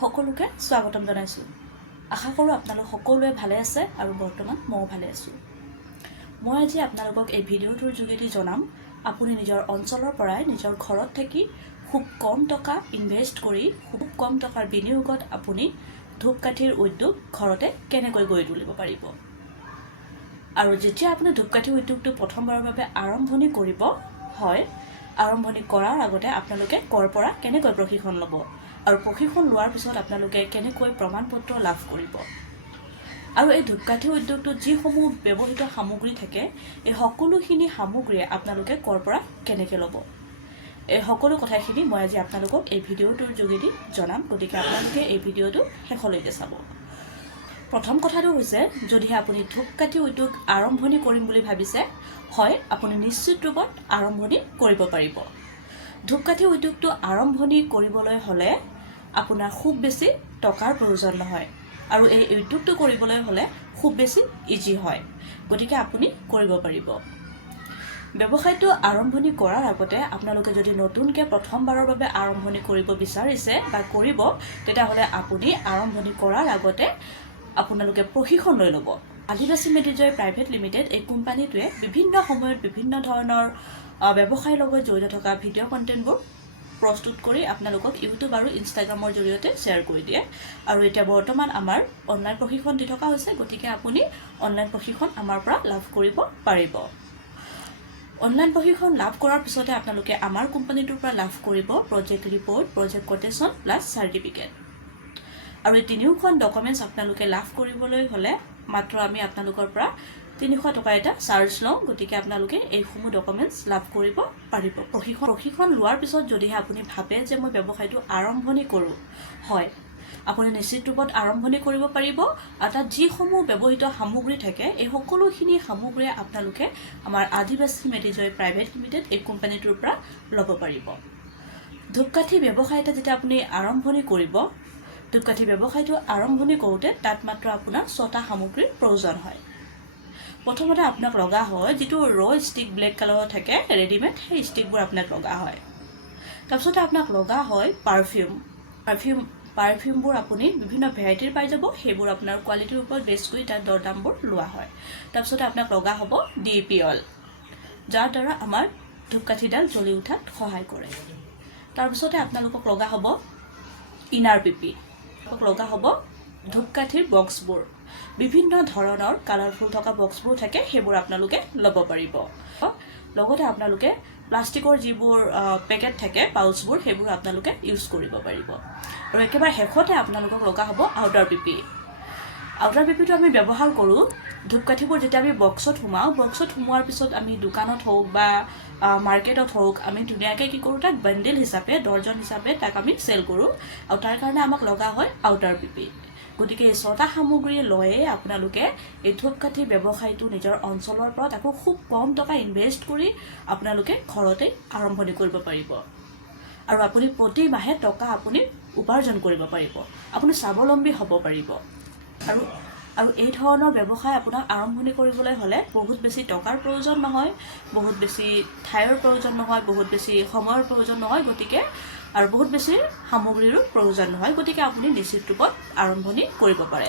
সকলোকে স্বাগতম জনাইছোঁ। আশা কৰোঁ আপোনালোক সকলোৱে ভালে আছে আৰু বৰ্তমান ময়ো ভালে আছোঁ। মই আজি আপোনালোকক এই ভিডিঅ'টোৰ যোগেদি জনাম আপুনি নিজৰ অঞ্চলৰ পৰাই নিজৰ ঘৰত থাকি খুব কম টকা ইনভেষ্ট কৰি খুব কম টকাৰ বিনিয়োগত আপুনি ধূপকাঠিৰ উদ্যোগ ঘৰতে কেনেকৈ গঢ়ি তুলিব পাৰিব। আৰু যেতিয়া আপুনি ধূপকাঠি উদ্যোগটো প্ৰথমবাৰৰ বাবে আৰম্ভণি কৰিব হয়, আৰম্ভণি কৰাৰ আগতে আপোনালোকে ক'ৰ পৰা কেনেকৈ প্ৰশিক্ষণ ল'ব আৰু প্ৰশিক্ষণ লোৱাৰ পিছত আপোনালোকে কেনেকৈ প্ৰমাণপত্ৰ লাভ কৰিব। আৰু এই ধূপকাঠি উদ্যোগটোত যিসমূহ ব্যৱহৃত সামগ্ৰী থাকে, এই সকলোখিনি সামগ্ৰীয়ে আপোনালোকে ক'ৰ পৰা কেনেকৈ ল'ব, এই সকলো কথাখিনি মই আজি আপোনালোকক এই ভিডিঅ'টোৰ যোগেদি জনাম। গতিকে আপোনালোকে এই ভিডিঅ'টো শেষলৈকে চাব। প্ৰথম কথাটো হৈছে, যদিহে আপুনি ধূপকাঠি উদ্যোগ আৰম্ভণি কৰিম বুলি ভাবিছে, হয় আপুনি নিশ্চিত ৰূপত আৰম্ভণি কৰিব পাৰিব। ধূপকাঠি উদ্যোগটো আৰম্ভণি কৰিবলৈ হ'লে আপোনাৰ খুব বেছি টকাৰ প্ৰয়োজন নহয় আৰু এই উদ্যোগটো কৰিবলৈ হ'লে খুব বেছি ইজি হয়। গতিকে আপুনি কৰিব পাৰিব। ব্যৱসায়টো আৰম্ভণি কৰাৰ আগতে আপোনালোকে যদি নতুনকৈ প্ৰথমবাৰৰ বাবে আৰম্ভণি কৰিব বিচাৰিছে বা কৰিব, তেতিয়াহ'লে আপুনি আৰম্ভণি কৰাৰ আগতে আপোনালোকে প্ৰশিক্ষণ লৈ ল'ব। আদিবাসী মেডিজয় প্ৰাইভেট লিমিটেড এই কোম্পানীটোৱে বিভিন্ন সময়ত বিভিন্ন ধৰণৰ ব্যৱসায়ৰ লগত জড়িত থকা ভিডিঅ' কণ্টেণ্টবোৰ প্ৰস্তুত কৰি আপোনালোকক ইউটিউব আৰু ইনষ্টাগ্ৰামৰ জৰিয়তে শ্বেয়াৰ কৰি দিয়ে। আৰু এতিয়া বৰ্তমান আমাৰ অনলাইন প্ৰশিক্ষণ দি থকা হৈছে। গতিকে আপুনি অনলাইন প্ৰশিক্ষণ আমাৰ পৰা লাভ কৰিব পাৰিব। অনলাইন প্ৰশিক্ষণ লাভ কৰাৰ পিছতে আপোনালোকে আমাৰ কোম্পানীটোৰ পৰা লাভ কৰিব project report, project quotation plus certificate. আৰু এই তিনিওখন ডকুমেণ্টছ আপোনালোকে লাভ কৰিবলৈ হ'লে মাত্ৰ আমি আপোনালোকৰ পৰা 300 টকা এটা চাৰ্জ লওঁ। গতিকে আপোনালোকে এইসমূহ ডকুমেণ্টছ লাভ কৰিব পাৰিব। প্ৰশিক্ষণ লোৱাৰ পিছত যদিহে আপুনি ভাবে যে মই ব্যৱসায়টো আৰম্ভণি কৰোঁ, হয় আপুনি নিশ্চিত ৰূপত আৰম্ভণি কৰিব পাৰিব। আৰু তাত যিসমূহ ব্যৱহৃত সামগ্ৰী থাকে, এই সকলোখিনি সামগ্ৰীয়ে আপোনালোকে আমাৰ আদিবাসী মেডিজয় প্ৰাইভেট লিমিটেড এই কোম্পানীটোৰ পৰা ল'ব পাৰিব। ধূপকাঠি ব্যৱসায় এটা যেতিয়া আপুনি আৰম্ভণি কৰিব, ধূপকাঠি ব্যৱসায়টো আৰম্ভণি কৰোঁতে তাত মাত্ৰ আপোনাৰ 6টা সামগ্ৰীৰ প্ৰয়োজন হয়। প্ৰথমতে আপোনাক লগা হয় যিটো ষ্টিক ব্লেক কালাৰৰ থাকে ৰেডিমেড, সেই ষ্টিকবোৰ আপোনাক লগা হয়। তাৰপিছতে আপোনাক লগা হয় পাৰফিউমবোৰ আপুনি বিভিন্ন ভেৰাইটিৰ পাই যাব। সেইবোৰ আপোনাৰ কোৱালিটিৰ ওপৰত বেছ কৰি তাত দৰদামবোৰ লোৱা হয়। তাৰপিছতে আপোনাক লগা হ'ব DAP অইল, যাৰ দ্বাৰা আমাৰ ধূপকাঠিডাল জ্বলি উঠাত সহায় কৰে। তাৰপিছতে আপোনালোকক লগা হ'ব ইনাৰ পিপি, লগা হ'ব ধূপকাঠিৰ বক্সবোৰ, বিভিন্ন ধৰণৰ কালাৰফুল থকা বক্সবোৰ থাকে, সেইবোৰ আপোনালোকে ল'ব পাৰিব। লগতে আপোনালোকে প্লাষ্টিকৰ যিবোৰ পেকেট থাকে পাউচবোৰ, সেইবোৰ আপোনালোকে ইউজ কৰিব পাৰিব। আৰু একেবাৰে শেষতে আপোনালোকক লগা হ'ব আউটাৰ পিপি। আউটাৰ পিপিটো আমি ব্যৱহাৰ কৰোঁ ধূপকাঠিবোৰ যেতিয়া আমি বক্সত সোমাওঁ, বক্সত সোমোৱাৰ পিছত আমি দোকানত হওক বা মাৰ্কেটত হওক আমি ধুনীয়াকৈ কি কৰোঁ, তাক বান্ডেল হিচাপে ডৰ্জন হিচাপে তাক আমি চেল কৰোঁ। আৰু তাৰ কাৰণে আমাক লগা হয় আউটাৰ পিপি। গতিকে এই 6টা সামগ্ৰী লৈয়ে আপোনালোকে এই ধূপকাঠি ব্যৱসায়টো নিজৰ অঞ্চলৰ পৰা তাকো খুব কম টকা ইনভেষ্ট কৰি আপোনালোকে ঘৰতে আৰম্ভণি কৰিব পাৰিব। আৰু আপুনি প্ৰতি মাহে টকা আপুনি উপাৰ্জন কৰিব পাৰিব, আপুনি স্বাৱলম্বী হ'ব পাৰিব। আৰু এই ধৰণৰ ব্যৱসায় আপোনাক আৰম্ভণি কৰিবলৈ হ'লে বহুত বেছি টকাৰ প্ৰয়োজন নহয়, বহুত বেছি ঠাইৰ প্ৰয়োজন নহয়, বহুত বেছি সময়ৰ প্ৰয়োজন নহয়, গতিকে আৰু বহুত বেছি সামগ্ৰীৰো প্ৰয়োজন নহয়। গতিকে আপুনি নিশ্চিত ৰূপত আৰম্ভণি কৰিব পাৰে।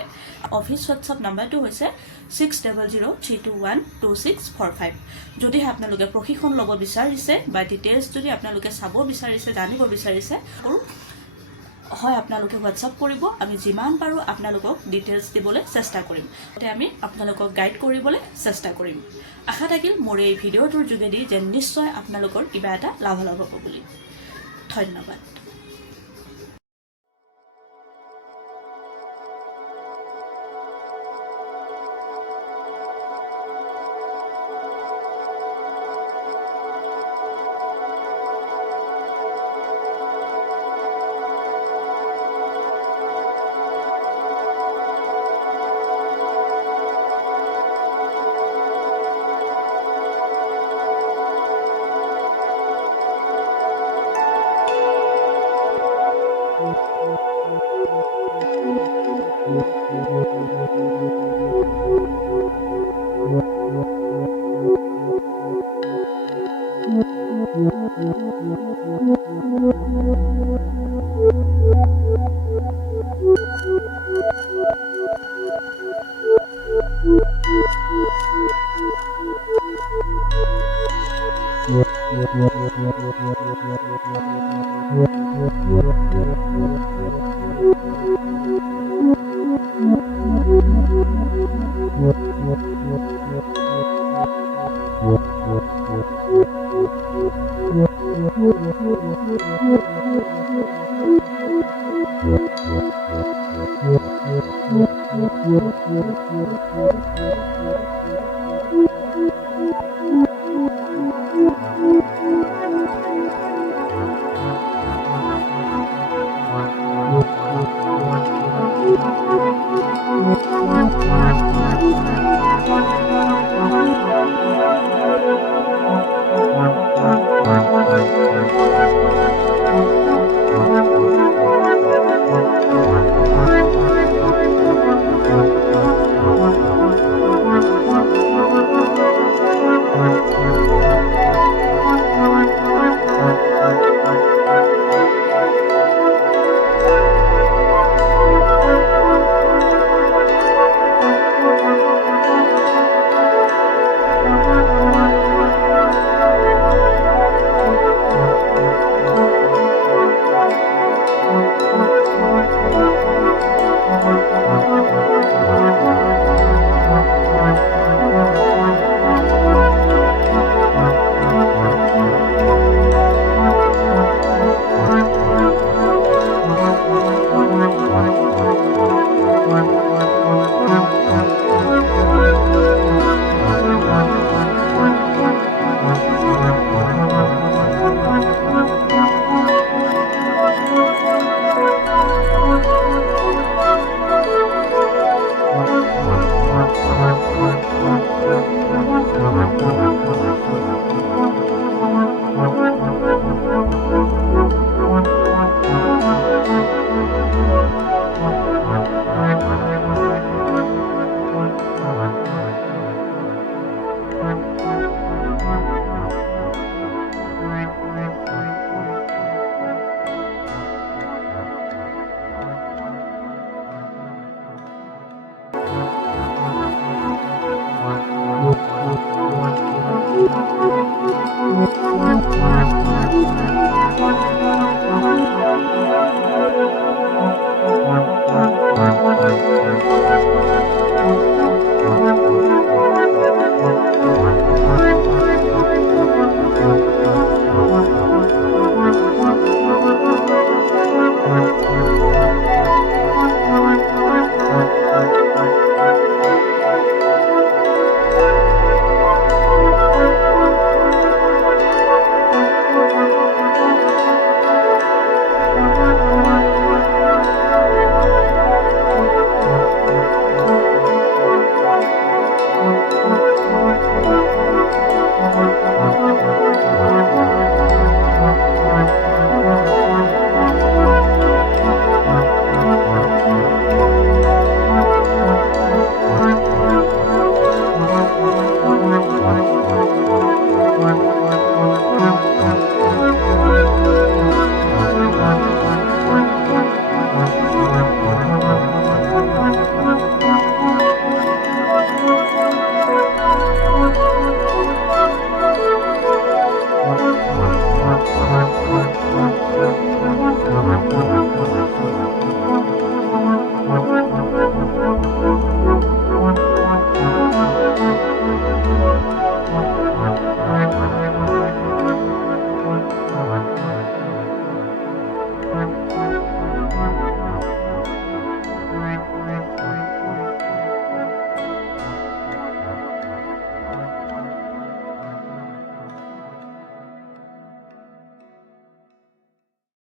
অফিচ হোৱাটছআপ নাম্বাৰটো হৈছে 6003212645। যদিহে আপোনালোকে প্ৰশিক্ষণ ল'ব বিচাৰিছে বা ডিটেইলছ যদি আপোনালোকে চাব বিচাৰিছে, জানিব বিচাৰিছে, হয় আপোনালোকে হোৱাটছআপ কৰিব। আমি যিমান পাৰোঁ আপোনালোকক ডিটেইলছ দিবলৈ চেষ্টা কৰিম, যাতে আমি আপোনালোকক গাইড কৰিবলৈ চেষ্টা কৰিম। আশা থাকিল মোৰ এই ভিডিঅ'টোৰ যোগেদি যে নিশ্চয় আপোনালোকৰ কিবা এটা লাভালাভ হ'ব বুলি। ধন্যবাদ।